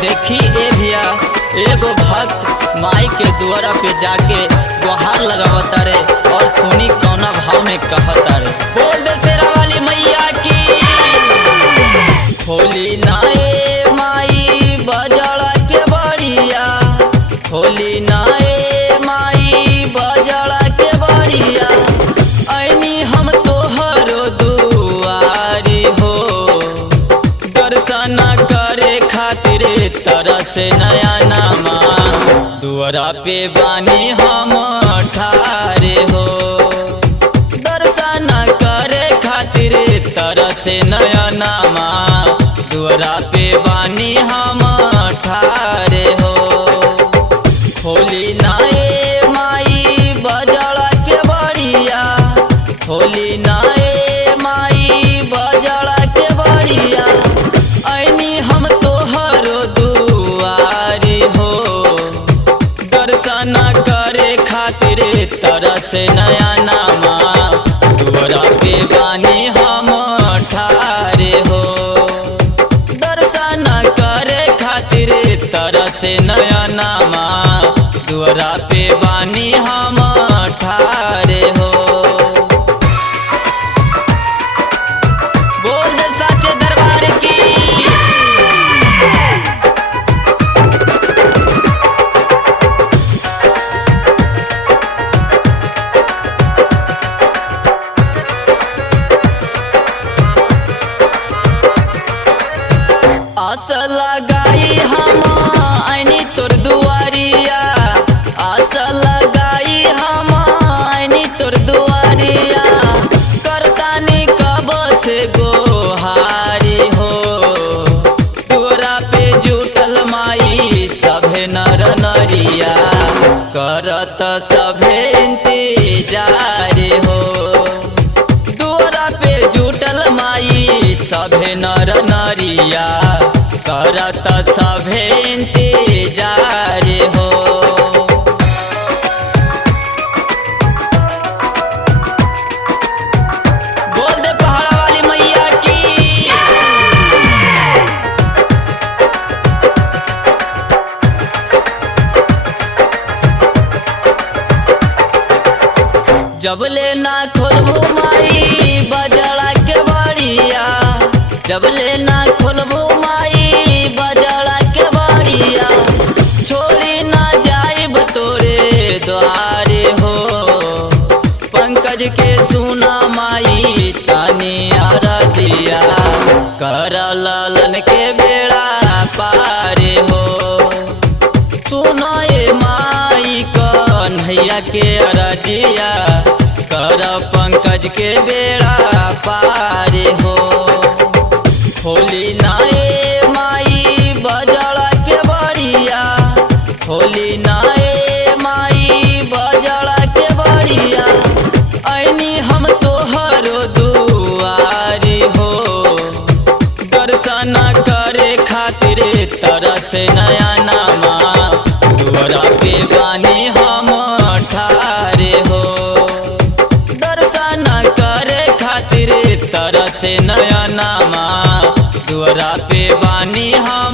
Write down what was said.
देखी ए भैया एगो भक्त माई के द्वारा पे जाके गुहार लगावता रे और सुनी कौना भाव में कहता रे। बोल दे शेरा वाली मैया की। खोली नाए माई बजड़ा के बड़िया, खोली नाए माई बजड़ा के बड़िया, ऐनी हम तोहरो दुआरी हो। दर्शन करे खातिर तरस नया नामा, दुआरा पे बानी हम ठारे हो। दर्शन करे खातिर तरस नया नामा, दुआरा पे बानी हम ठारे हो। खोली नाए माई बजड़ा के बड़िया, खोली नाए माई बजड़ा के बड़िया, ऐनी हम तोहरो दुआरी हो। दर्शन करे खातिर तरस नया नामा, दुआरा पे बानी हम ठारे हो। दर्शन करे खातिर तरस नया नामा, दुआरा पे बानी हम ठारे हो। बोल दे साचे दरबार की। आस लगाई हम ऐनी तोर दुआरिया, आस लगाई हम ऐनी तोर दुआरिया, करतानी कब से गोहारी हो। दुआरा पे जुटल माई सभे नर नरिया, करत सभे इंतजार हो। दुआरा पे जुटल माई सभे नर नरिया, करत सभे इंतजार हो। बोल दे पहाड़ा वाली मैया की। जबले ना खोलबू माई बजड़ा के बड़िया, जबले ना खोलबू माई बजड़ा के बड़िया, छोड़ी ना जाइब तोरे द्वारे हो। पंकज के सुना माई तानी आरतिया, कर ललन के बेड़ा पारे हो। सुनो ए माई कन्हैया के अरजिया, कर पंकज के बेड़ा पारे हो। खोली नाए माई बजड़ा के बड़िया, खोली नाए माई बजड़ा के बड़िया, ऐनी हम तोहरो दुआरी हो। दर्शन करे खातिर तरस नया नामा, दुआरा पे बानी हम ठारे हो। दर्शन करे खातिर तरस नया नामा, दुआरा पे बानी हम